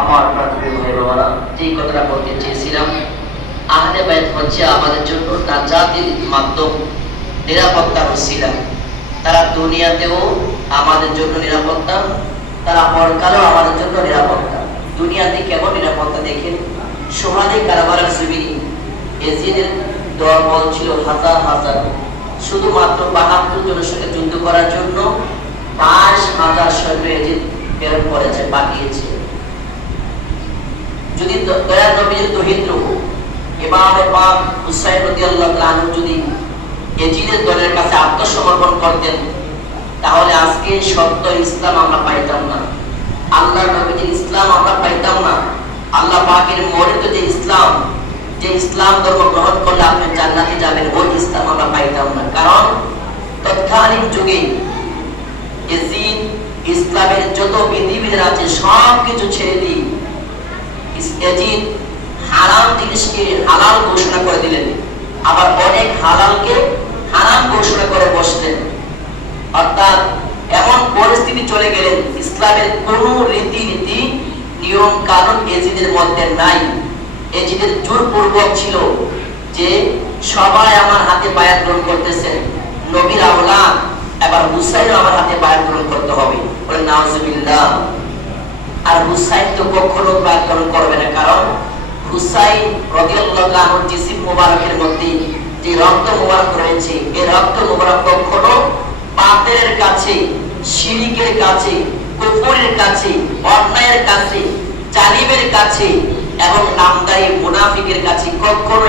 আমার প্রাথমিক ভাই বাবারা, যে কথাটা বলতে চেয়েছিলাম, আহলে বাইত হচ্ছে আমাদের জন্য নাজাতের মাধ্যম, নিরাপত্তার ওসিলা। তারা দুনিয়াতেও আমাদের জন্য নিরাপত্তা, তারা পরকালেও আমাদের জন্য নিরাপত্তা। দুনিয়াতে কেমন নিরাপত্তা দেখেন, সোহাদে কারবালার জমিনে এজিদের দলবল ছিল হাজার হাজার, শুধুমাত্র ৭২ জনের সঙ্গে যুদ্ধ করার জন্য ৫,০০০ সৈন্য এজিদ প্রেরণ করেছে, পাঠিয়েছে। যদি দয়ার নবীর দহিদ্র ইমামে পাক হুসাইন রাদিয়াল্লাহু তাআলা আনহু যদি এজিদের দলের কাছে আত্মসমর্পণ করতেন, তাহলে আজকে সত্য ইসলাম আমরা পাইতাম না, আল্লাহর নবীর ইসলাম আমরা পাইতাম না। আল্লাহ পাকের মনোনীত যে ইসলাম ধর্ম গ্রহণ করলে আপনি জান্নাতে যাবেন, ওই ইসলাম আমরা পাইতাম না। কারণ তৎকালীন যুগে এজিদ ইসলামের যত বিধিবিধান আছে সব কিছু ছেড়ে দিয়ে এজিদ হারাম জিনিসকে হালাল ঘোষণা করে দিলেন, আবার অনেক হালালকে হারাম ঘোষণা করে বসলেন। অর্থাৎ এমন পরিস্থিতি চলে গেলেন, ইসলামের কোন রীতিনীতি নিয়ম কানুন এজিদের মধ্যে নাই। এজিদের জোরপূর্বক ছিল যে সবাই আমার হাতে বায়াত গ্রহণ করতেছেন, নবীর আওলাদ এবার হুসাইন আমার হাতে বায়াত গ্রহণ করতে হবে, বলে নাউজুবিল্লাহ। আর হুসাইন তো কখনো বায়াত গ্রহণ করবে না, কারণ হুসাইন রাদিয়াল্লাহু আনহুর জিসিম মোবারকের মধ্যে যে রক্ত মোবারক রয়েছে, এই রক্ত মোবারক কখনো বাতিলের কাছে, শিরকের কাছে, কুফরের কাছে, অন্যায়ের কাছে, জালিমের কাছে এবং নামদারি মুনাফিকের কাছে কখনো